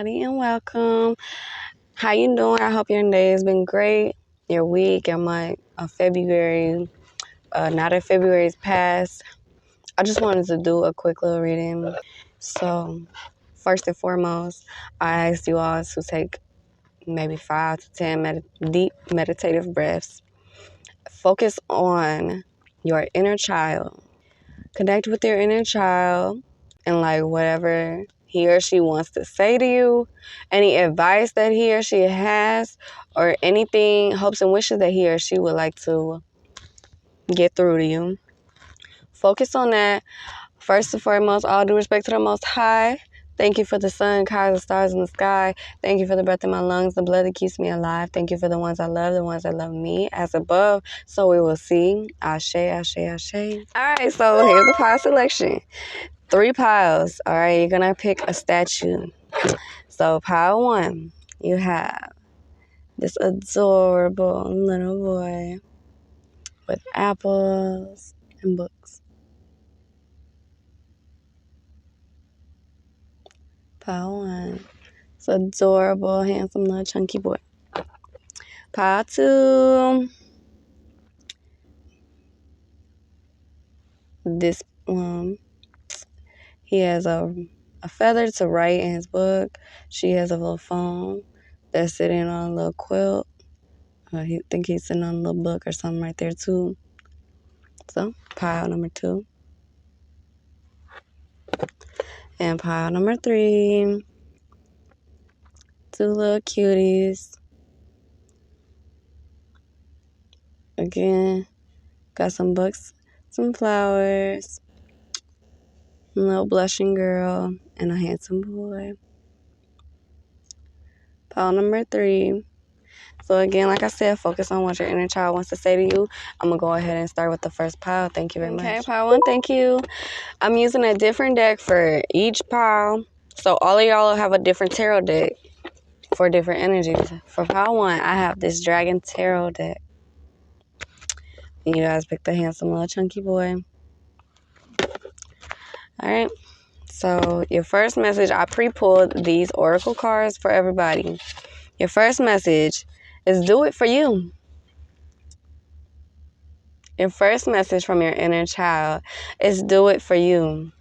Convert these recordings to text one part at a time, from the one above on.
everybody, and welcome. How you doing? I hope your day has been great. Your week, your month of February. Now that February is past, I just wanted to do a quick little reading. So, first and foremost, I ask you all to take maybe 5 to 10 deep meditative breaths. Focus on your inner child. Connect with your inner child and like whatever he or she wants to say to you, any advice that he or she has, or anything, hopes and wishes that he or she would like to get through to you. Focus on that. First and foremost, all due respect to the Most High. Thank you for the sun, skies, the stars in the sky. Thank you for the breath in my lungs, the blood that keeps me alive. Thank you for the ones I love, the ones that love me. As above, so we will see. Ashe, ashe, ashe. All right, so here's the pile selection. 3 piles. All right, you're going to pick a statue. So pile 1, you have this adorable little boy with apples and books. Pile 1. It's adorable, handsome little chunky boy. Pile 2. This he has a feather to write in his book. She has a little phone that's sitting on a little quilt. I think he's sitting on a little book or something right there too. So, pile number 2. And pile number 3. 2 little cuties. Again, got some books, some flowers, a little blushing girl, and a handsome boy. Pile number 3. So again, like I said, focus on what your inner child wants to say to you. I'm going to go ahead and start with the first pile. Thank you very much. Okay, pile 1, thank you. I'm using a different deck for each pile. So all of y'all will have a different tarot deck for different energies. For pile 1, I have this Dragon Tarot deck. And you guys picked the handsome little chunky boy. All right. So your first message, I pre-pulled these oracle cards for everybody. Your first message is do it for you. Your first message from your inner child is do it for you.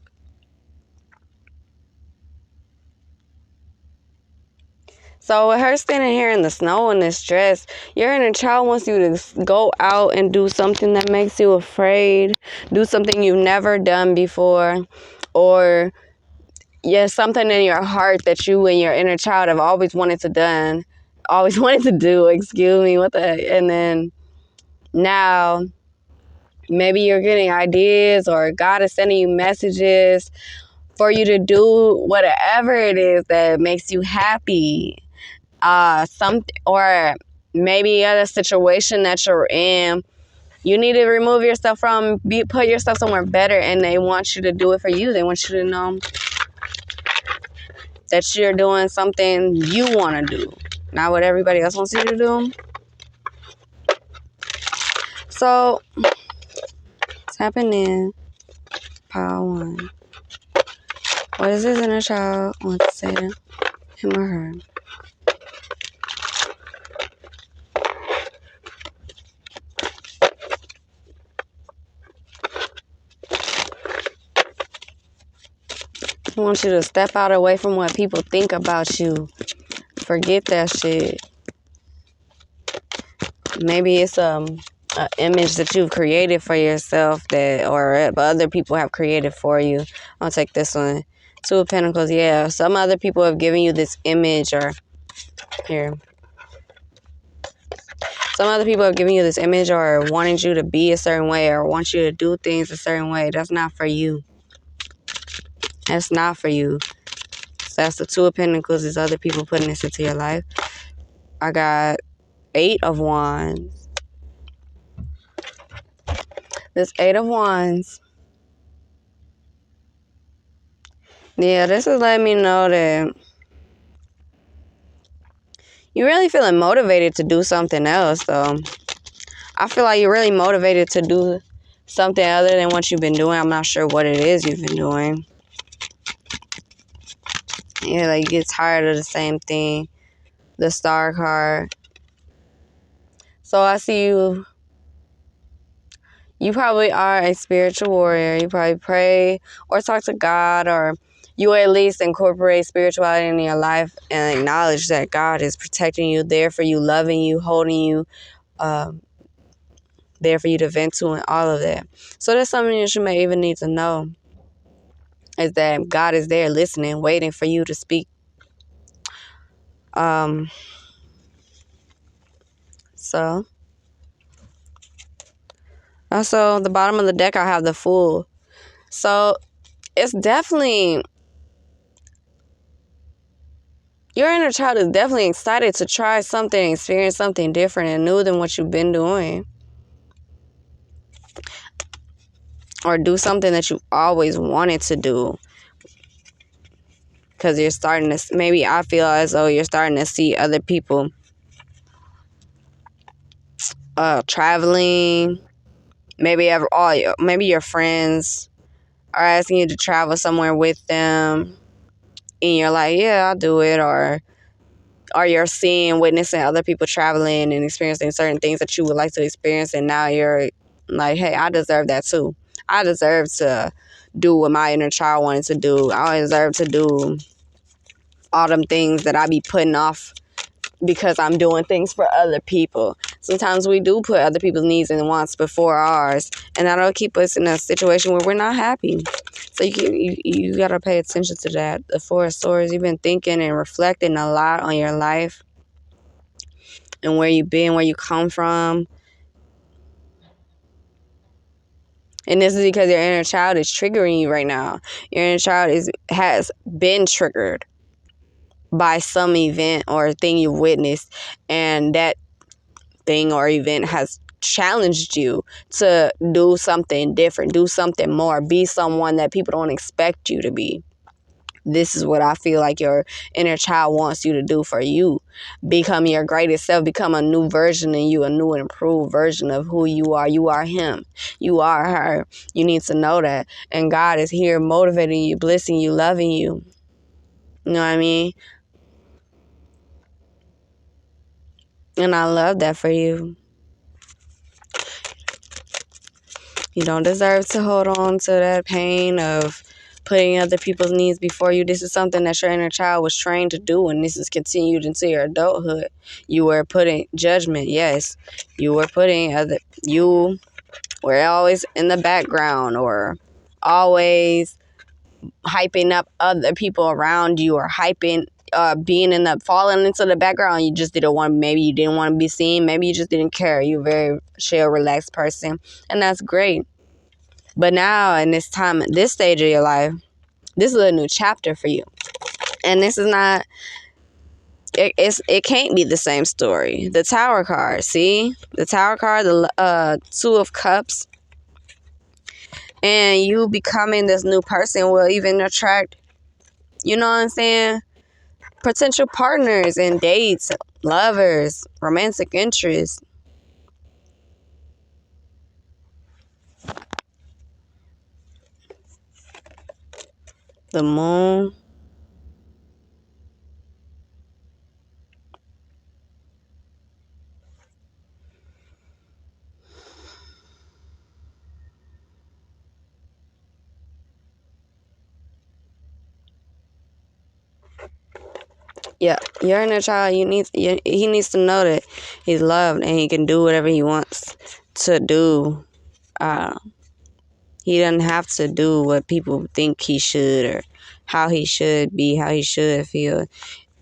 So with her standing here in the snow in this dress, your inner child wants you to go out and do something that makes you afraid. Do something you've never done before. Or something in your heart that you and your inner child have always wanted to do, excuse me, what the heck. And then now maybe you're getting ideas or God is sending you messages for you to do whatever it is that makes you happy. Or maybe at a situation that you're in, you need to remove yourself from, put yourself somewhere better, and they want you to do it for you. They want you to know that you're doing something you want to do, not what everybody else wants you to do. So, tapping in, pile 1. What does his inner child want to say to him or her? I want you to step out away from what people think about you. Forget that shit. Maybe it's an image that you've created for yourself or other people have created for you. I'll take this one. 2 of Pentacles. Yeah, some other people have given you this image, or here. Some other people have given you this image or wanted you to be a certain way or want you to do things a certain way. That's not for you. That's not for you. So that's the 2 of Pentacles. There's other people putting this into your life. I got 8 of Wands. This 8 of Wands. Yeah, this is letting me know that you're really feeling motivated to do something else, though. I feel like you're really motivated to do something other than what you've been doing. I'm not sure what it is you've been doing. Yeah, like get tired of the same thing. The Star card. So I see you. You probably are a spiritual warrior. You probably pray or talk to God, or you at least incorporate spirituality in your life and acknowledge that God is protecting you, there for you, loving you, holding you, um, there for you to vent to, and all of that. So that's something that you may even need to know, is that God is there listening, waiting for you to speak. So also the bottom of the deck, I have the Fool. So it's definitely, your inner child is definitely excited to try something, experience something different and new than what you've been doing, or do something that you've always wanted to do. Because you're starting to, maybe I feel as though you're starting to see other people traveling. Maybe maybe your friends are asking you to travel somewhere with them, and you're like, yeah, I'll do it. Or you're seeing, witnessing other people traveling and experiencing certain things that you would like to experience, and now you're like, hey, I deserve that too. I deserve to do what my inner child wanted to do. I deserve to do all them things that I be putting off because I'm doing things for other people. Sometimes we do put other people's needs and wants before ours, and that'll keep us in a situation where we're not happy. So you got to pay attention to that. The Four of Swords, you've been thinking and reflecting a lot on your life and where you've been, where you come from. And this is because your inner child is triggering you right now. Your inner child has been triggered by some event or thing you witnessed, and that thing or event has challenged you to do something different, do something more, be someone that people don't expect you to be. This is what I feel like your inner child wants you to do for you. Become your greatest self. Become a new version of you, a new and improved version of who you are. You are him. You are her. You need to know that. And God is here motivating you, blessing you, loving you. You know what I mean? And I love that for you. You don't deserve to hold on to that pain of putting other people's needs before you. This is something that your inner child was trained to do, and this is continued into your adulthood. You were putting judgment, yes. You were always in the background, or always hyping up other people around you, or falling into the background. You just didn't want, maybe you didn't want to be seen, maybe you just didn't care. You're a very chill, relaxed person, and that's great. But now, in this time, this stage of your life, this is a new chapter for you. And this is not, it can't be the same story. The Tower card, see? The Tower card, the Two of Cups. And you becoming this new person will even attract, you know what I'm saying, potential partners and dates, lovers, romantic interests. The Moon. Yeah, your inner child, he needs to know that he's loved and he can do whatever he wants to do. He doesn't have to do what people think he should, or how he should be, how he should feel.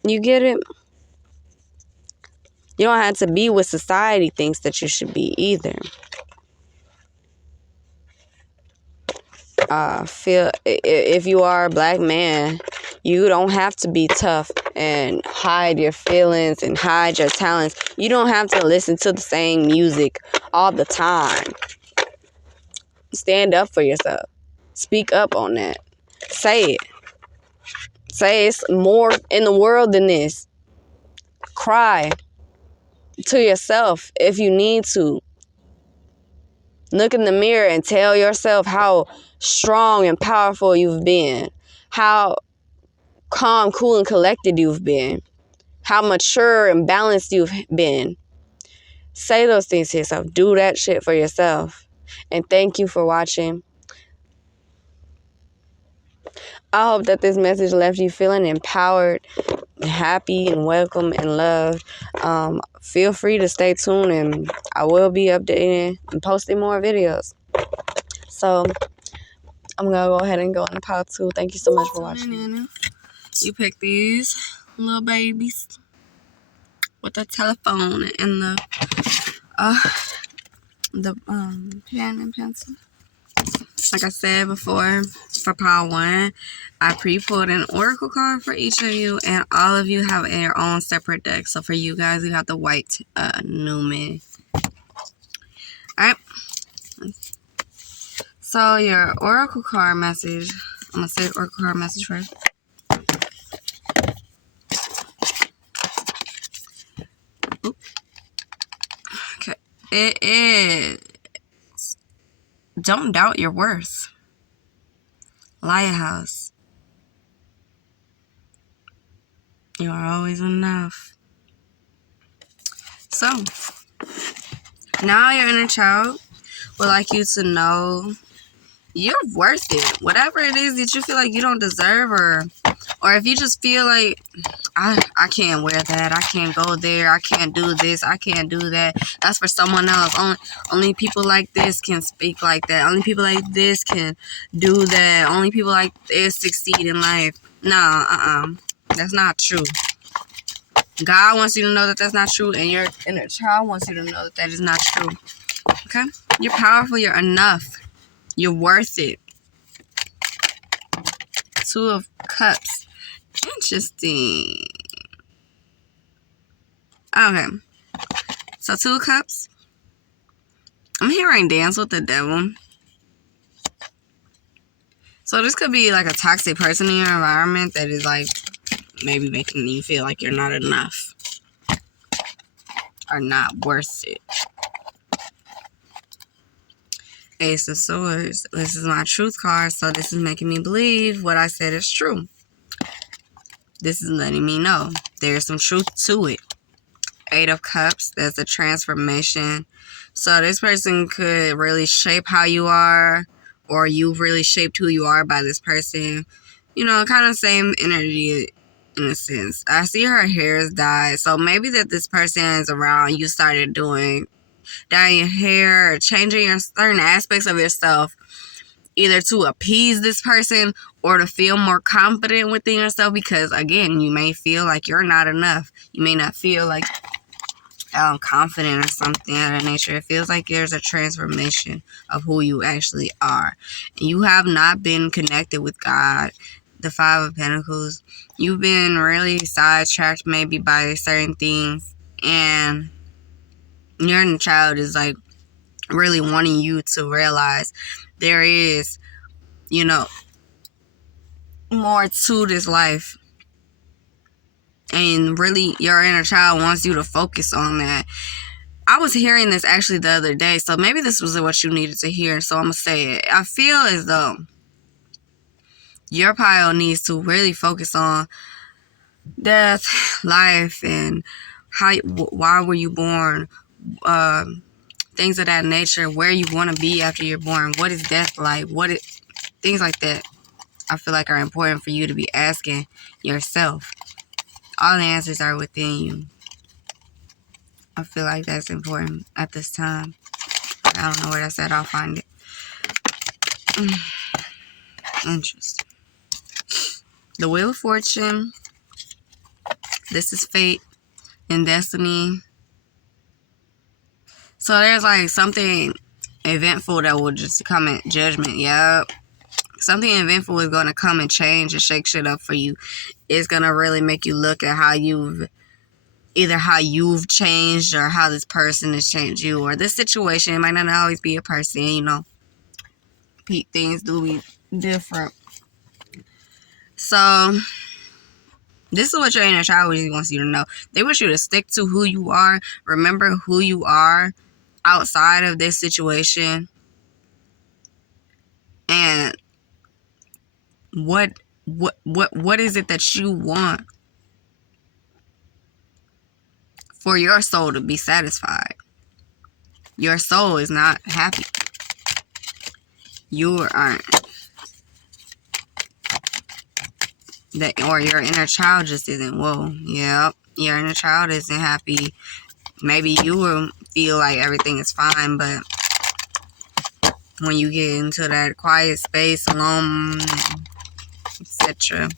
You get it? You don't have to be what society thinks that you should be either. If you are a black man, you don't have to be tough and hide your feelings and hide your talents. You don't have to listen to the same music all the time. Stand up for yourself. Speak up on that. Say it. Say it's more in the world than this. Cry to yourself if you need to. Look in the mirror and tell yourself how strong and powerful you've been. How calm, cool, and collected you've been, how mature and balanced you've been. Say those things to yourself. Do that shit for yourself. And thank you for watching. I hope that this message left you feeling empowered, happy, and welcome and loved. Feel free to stay tuned, and I will be updating and posting more videos. So I'm going to go ahead and go on part 2. Thank you so much for watching. You pick these little babies with the telephone and the pen and pencil. Like I said before, for part 1, I pre-pulled an oracle card for each of you, and all of you have your own separate deck. So for you guys, you have the white Newman. Alright. So your oracle card message, I'm going to say oracle card message first. Okay. It is, don't doubt your worth. Lighthouse. You are always enough. So, now your inner child would like you to know you're worth it. Whatever it is that you feel like you don't deserve, or if you just feel like, I can't wear that, I can't go there, I can't do this, I can't do that. That's for someone else. Only people like this can speak like that. Only people like this can do that. Only people like this succeed in life. No, that's not true. God wants you to know that that's not true, and your inner child wants you to know that that is not true. Okay? You're powerful. You're enough. You're worth it. 2 of Cups. Interesting. Okay. So 2 of Cups. I'm hearing Dance with the Devil. So this could be like a toxic person in your environment that is like maybe making you feel like you're not enough or not worth it. Ace of Swords. This is my truth card, so this is making me believe what I said is true. This is letting me know there's some truth to it. 8 of Cups. There's a transformation. So this person could really shape how you are, or you've really shaped who you are by this person. You know, kind of same energy in a sense. I see her hair is dyed, so maybe that this person is around, you started dyeing your hair or changing your certain aspects of yourself, either to appease this person or to feel more confident within yourself, because again, you may feel like you're not enough. You may not feel like confident or something of that nature. It feels like there's a transformation of who you actually are. And you have not been connected with God. The 5 of Pentacles. You've been really sidetracked maybe by certain things, and your inner child is like really wanting you to realize there is, you know, more to this life. And really, your inner child wants you to focus on that. I was hearing this actually the other day, so maybe this was what you needed to hear, so I'm going to say it. I feel as though your pile needs to really focus on death, life, and why were you born, things of that nature, where you want to be after you're born, what is death like, things like that. I feel like are important for you to be asking yourself. All the answers are within you. I feel like that's important at this time. I don't know where that's at. I'll find it. Interesting. The Wheel of Fortune. This is fate and destiny. So there's like something eventful that will just come in judgment. Yep. Something eventful is going to come and change and shake shit up for you. It's going to really make you look at how you've changed, or how this person has changed you, or this situation. It might not always be a person, you know. Things do be different. So this is what your inner child really wants you to know. They want you to stick to who you are. Remember who you are outside of this situation, and what What is it that you want for your soul to be satisfied? Your soul is not happy. You aren't. Or your inner child just isn't. Well, yeah, your inner child isn't happy. Maybe you will feel like everything is fine, but when you get into that quiet space, alone, etc.,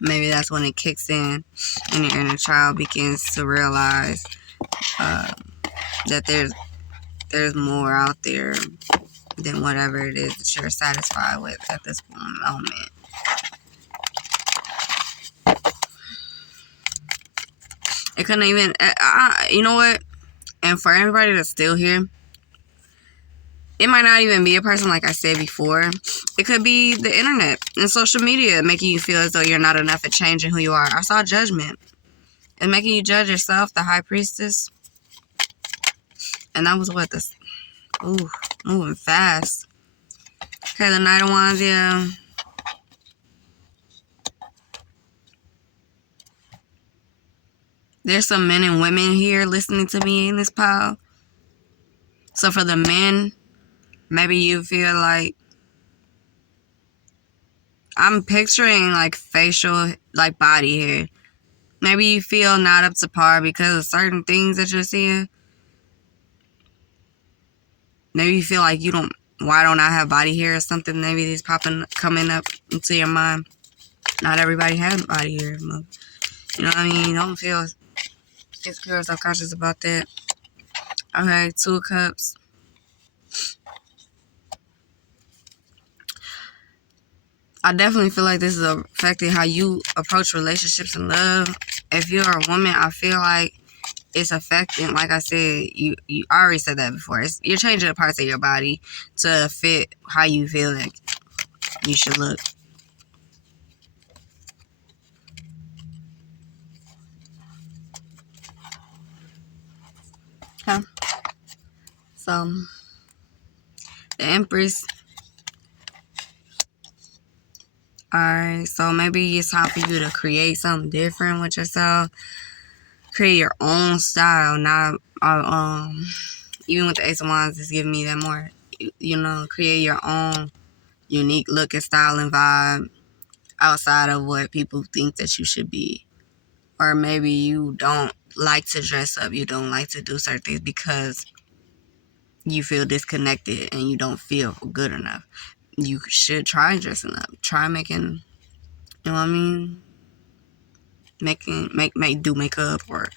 maybe that's when it kicks in, and your inner child begins to realize that there's more out there than whatever it is that you're satisfied with at this moment. It couldn't even, you know what? And for everybody that's still here, it might not even be a person like I said before. It could be the internet and social media making you feel as though you're not enough at changing who you are. I saw judgment. And making you judge yourself, the high priestess. And that was what this... Ooh, moving fast. Okay, the Knight of Wands, yeah. There's some men and women here listening to me in this pile. So for the men, maybe you feel like... I'm picturing like facial, like body hair. Maybe you feel not up to par because of certain things that you're seeing. Maybe you feel like why don't I have body hair or something? Maybe these coming up into your mind. Not everybody has body hair. You know what I mean? Don't feel insecure or self-conscious about that. Okay, 2 of Cups. I definitely feel like this is affecting how you approach relationships and love. If you're a woman, I feel like it's affecting, like I said, you I already said that before. You're changing the parts of your body to fit how you feel like you should look. Okay. So, the Empress. Alright, so maybe it's time for you to create something different with yourself. Create your own style. Not, even with the Ace of Wands, it's giving me that more, create your own unique look and style and vibe outside of what people think that you should be. Or maybe you don't like to dress up. You don't like to do certain things because you feel disconnected and you don't feel good enough. You should try dressing up. Try making, you know what I mean? Do makeup, or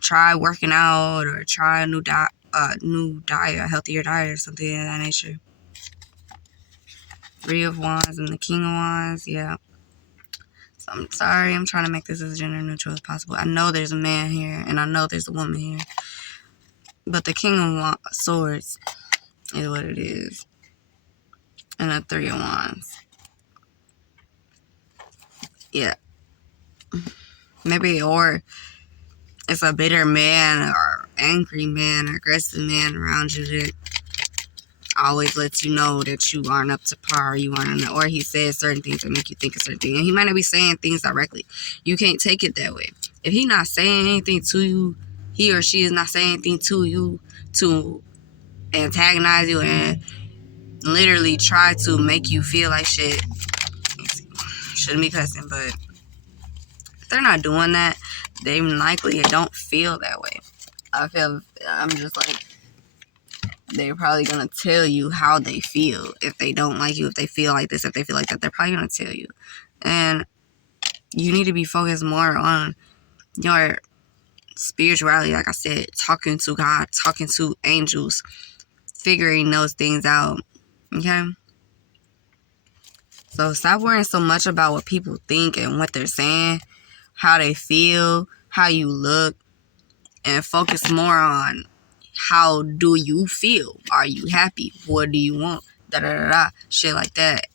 try working out, or try a new diet, a healthier diet or something of that nature. 3 of Wands and the King of Wands, yeah. So I'm sorry, I'm trying to make this as gender neutral as possible. I know there's a man here, and I know there's a woman here. But the King of Swords is what it is. And the 3 of Wands. Yeah. Maybe, or it's a bitter man, or angry man, or aggressive man around you that always lets you know that you aren't up to par, or he says certain things that make you think a certain thing. And he might not be saying things directly. You can't take it that way. If he's not saying anything to you, he or she is not saying anything to you to antagonize you and literally try to make you feel like shit. Shouldn't be cussing, but if they're not doing that, they likely don't feel that way. I'm just like, they're probably going to tell you how they feel. If they don't like you, if they feel like this, if they feel like that, they're probably going to tell you. And you need to be focused more on your spirituality, like I said, talking to God, talking to angels, figuring those things out. Okay? So stop worrying so much about what people think and what they're saying, how they feel, how you look, and focus more on how do you feel? Are you happy? What do you want? Da-da-da-da. Shit like that.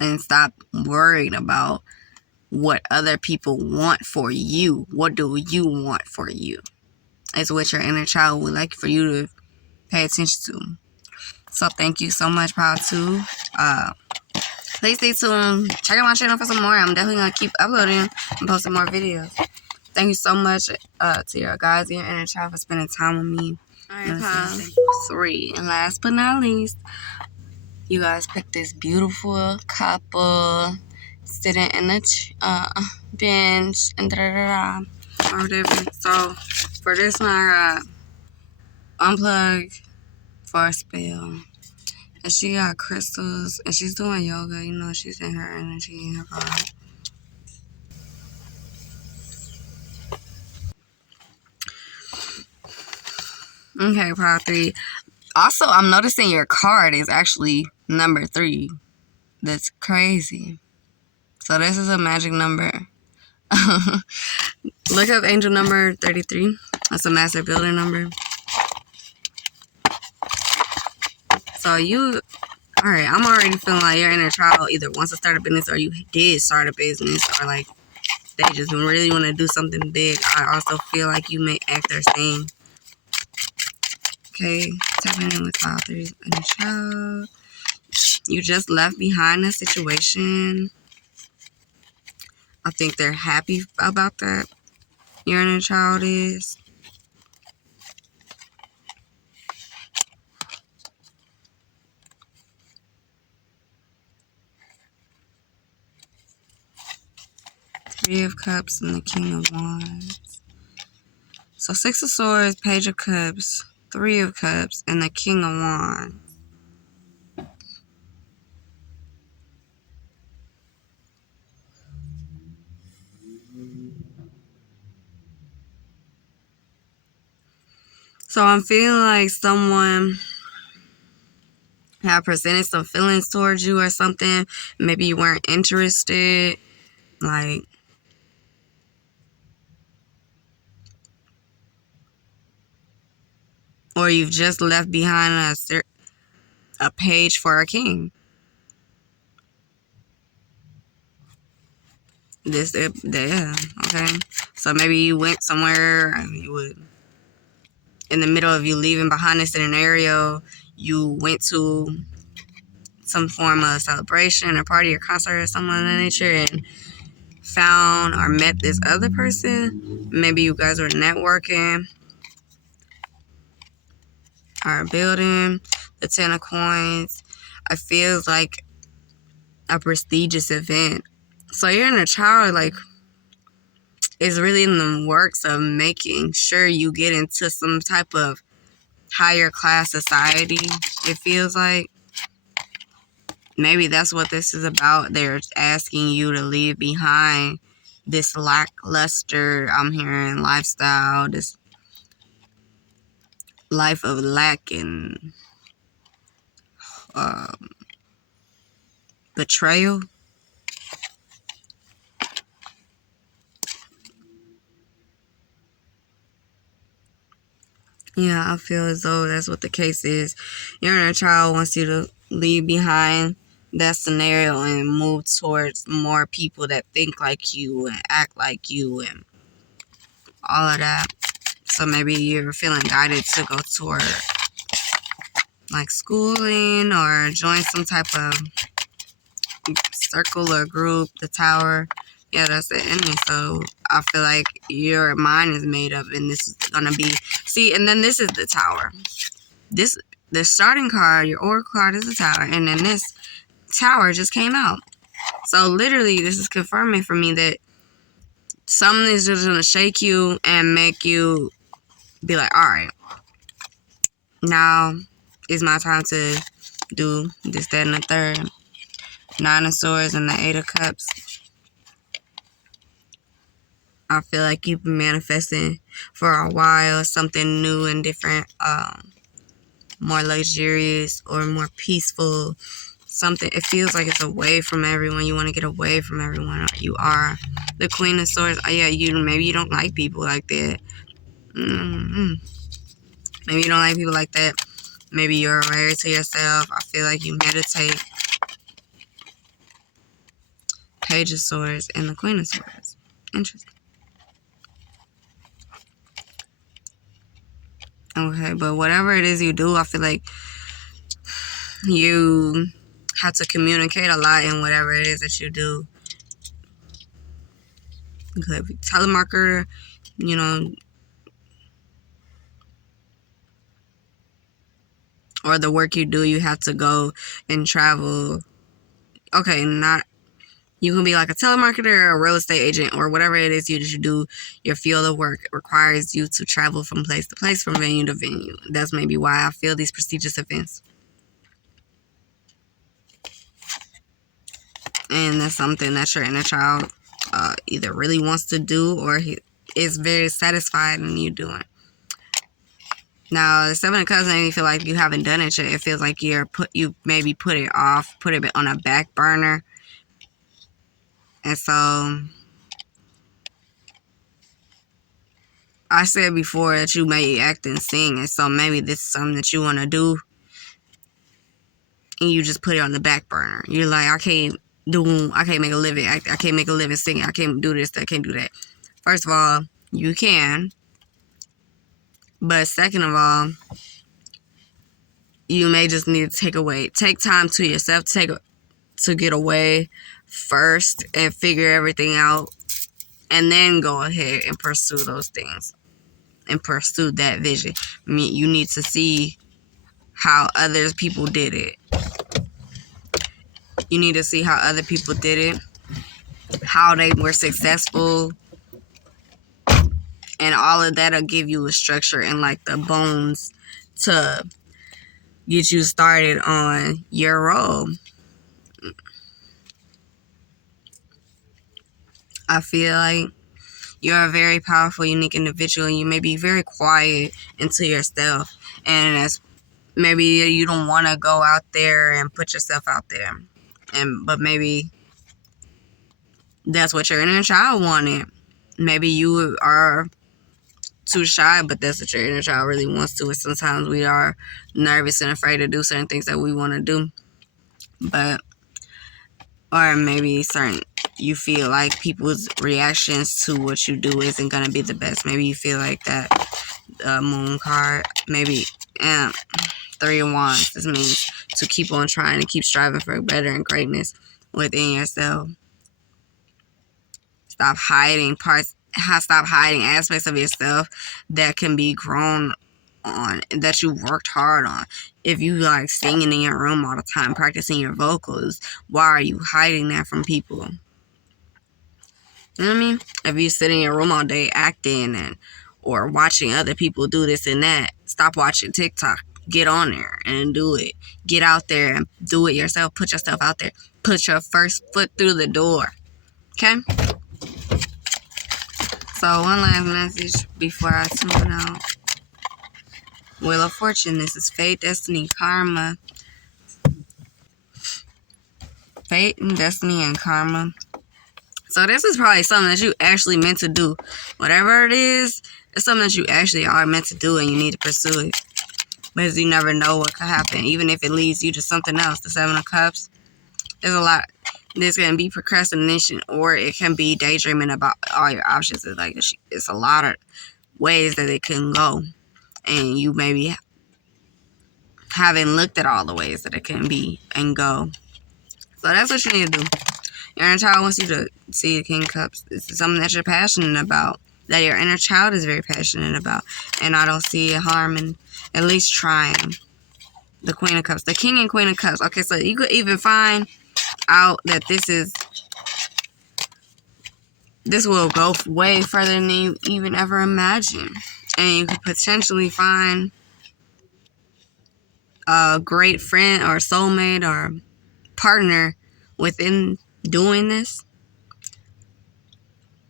And stop worrying about what other people want for you. What do you want for you? It's what your inner child would like for you to pay attention to. So thank you so much, Pile 2. Please stay tuned. Check out my channel for some more. I'm definitely going to keep uploading and posting more videos. Thank you so much to your guys, your inner child, for spending time with me. Alright, pal. 3. And last but not least, you guys picked this beautiful couple sitting in the bench and da-da-da-da, or whatever. So, for this one, I got unplug for a spell. And she got crystals, and she's doing yoga. You know, she's in her energy and her vibe. Okay, pile 3. Also, I'm noticing your card is actually number 3. That's crazy. So this is a magic number. Look up angel number 33. That's a master builder number. So alright, I'm already feeling like your inner child either wants to start a business or you did start a business, or like they just really want to do something big. I also feel like you may act their same. Okay, tapping in with Father's inner child. You just left behind a situation. I think they're happy about that. Your inner child is. Three of Cups and the King of Wands. So 6 of Swords, Page of Cups, 3 of Cups, and the King of Wands. So I'm feeling like someone have presented some feelings towards you or something. Maybe you weren't interested. Like, or you've just left behind a page for a king. Yeah, okay. So maybe you went somewhere and you would, in the middle of you leaving behind this scenario, you went to some form of celebration or party or concert or something of that nature and found or met this other person. Maybe you guys were networking or building. The 10 of Coins. I feel like a prestigious event. So your inner child, like, is really in the works of making sure you get into some type of higher class society. It feels like maybe that's what this is about. They're asking you to leave behind this lackluster, I'm hearing, lifestyle, this life of lack and betrayal. Yeah, I feel as though that's what the case is. Your inner child wants you to leave behind that scenario and move towards more people that think like you and act like you and all of that. So maybe you're feeling guided to go toward like schooling or join some type of circle or group. The Tower. Yeah, that's the ending. So I feel like your mind is made up and this is going to be... See, and then this is the Tower. The starting card, your Oracle card, is the Tower. And then this Tower just came out. So literally, this is confirming for me that something is just going to shake you and make you be like, all right, now is my time to do this, that, and the third. 9 of Swords and the 8 of Cups. I feel like you've been manifesting for a while something new and different, more luxurious or more peaceful. Something, it feels like it's away from everyone. You want to get away from everyone. You are the Queen of Swords. Yeah, maybe you don't like people like that. Maybe you don't like people like that. Maybe you're married to yourself. I feel like you meditate. Page of Swords and the Queen of Swords. Interesting. Okay, but whatever it is you do, I feel like you have to communicate a lot in whatever it is that you do. You could be a telemarketer, you know, or the work you do, you have to go and travel. Okay, you can be like a telemarketer or a real estate agent or whatever it is you do. Your field of work requires you to travel from place to place, from venue to venue. That's maybe why I feel these prestigious events. And that's something that your inner child either really wants to do or he is very satisfied in you doing. Now, the Seven of Cups makes me feel like you haven't done it yet. It feels like you maybe put it off, put it on a back burner. And so, I said before that you may act and sing, and so maybe this is something that you want to do, and you just put it on the back burner. You're like, I can't make a living. I can't make a living singing. I can't do this. I can't do that. First of all, you can. But second of all, you may just need to take time to yourself, to get away first and figure everything out, and then go ahead and pursue those things and pursue that vision. I mean, you need to see how other people did it. You need to see how other people did it, how they were successful, and all of that'll give you a structure and like the bones to get you started on your role. I feel like you're a very powerful, unique individual, and you may be very quiet into yourself. And as maybe you don't want to go out there and put yourself out there. But maybe that's what your inner child wanted. Maybe you are too shy, but that's what your inner child really wants to. And sometimes we are nervous and afraid to do certain things that we want to do. Or maybe you feel like people's reactions to what you do isn't going to be the best. Maybe you feel like that moon card. Maybe 3 of Wands. This means to keep on trying and keep striving for better and greatness within yourself. Stop hiding aspects of yourself that can be grown on, that you worked hard on. If you like singing in your room all the time, practicing your vocals, why are you hiding that from people? You know what I mean? If you sit in your room all day acting or watching other people do this and that, stop watching TikTok. Get on there and do it. Get out there and do it yourself. Put yourself out there. Put your first foot through the door. Okay? So one last message before I tune out. Wheel of Fortune. This is fate, destiny, karma. Fate and destiny and karma. So this is probably something that you actually meant to do. Whatever it is, it's something that you actually are meant to do and you need to pursue it. Because you never know what could happen. Even if it leads you to something else. The Seven of Cups. There's a lot. There's going to be procrastination. Or it can be daydreaming about all your options. It's a lot of ways that it can go. And you maybe haven't looked at all the ways that it can be and go. So that's what you need to do. Your inner child wants you to see the King of Cups. This is something that you're passionate about. That your inner child is very passionate about. And I don't see harm in at least trying. The Queen of Cups. The King and Queen of Cups. Okay, so you could even find out that this will go way further than you even ever imagined. And you could potentially find a great friend or soulmate or partner within doing this.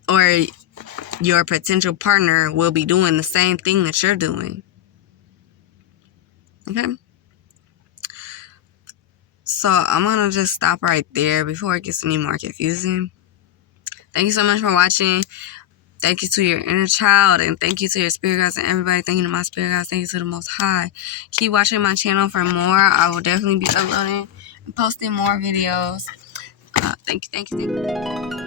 Or your potential partner will be doing the same thing that you're doing. Okay? So I'm going to just stop right there before it gets any more confusing. Thank you so much for watching. Thank you to your inner child, and thank you to your spirit guides and everybody. Thank you to my spirit guides. Thank you to the Most High. Keep watching my channel for more. I will definitely be uploading and posting more videos. Thank you.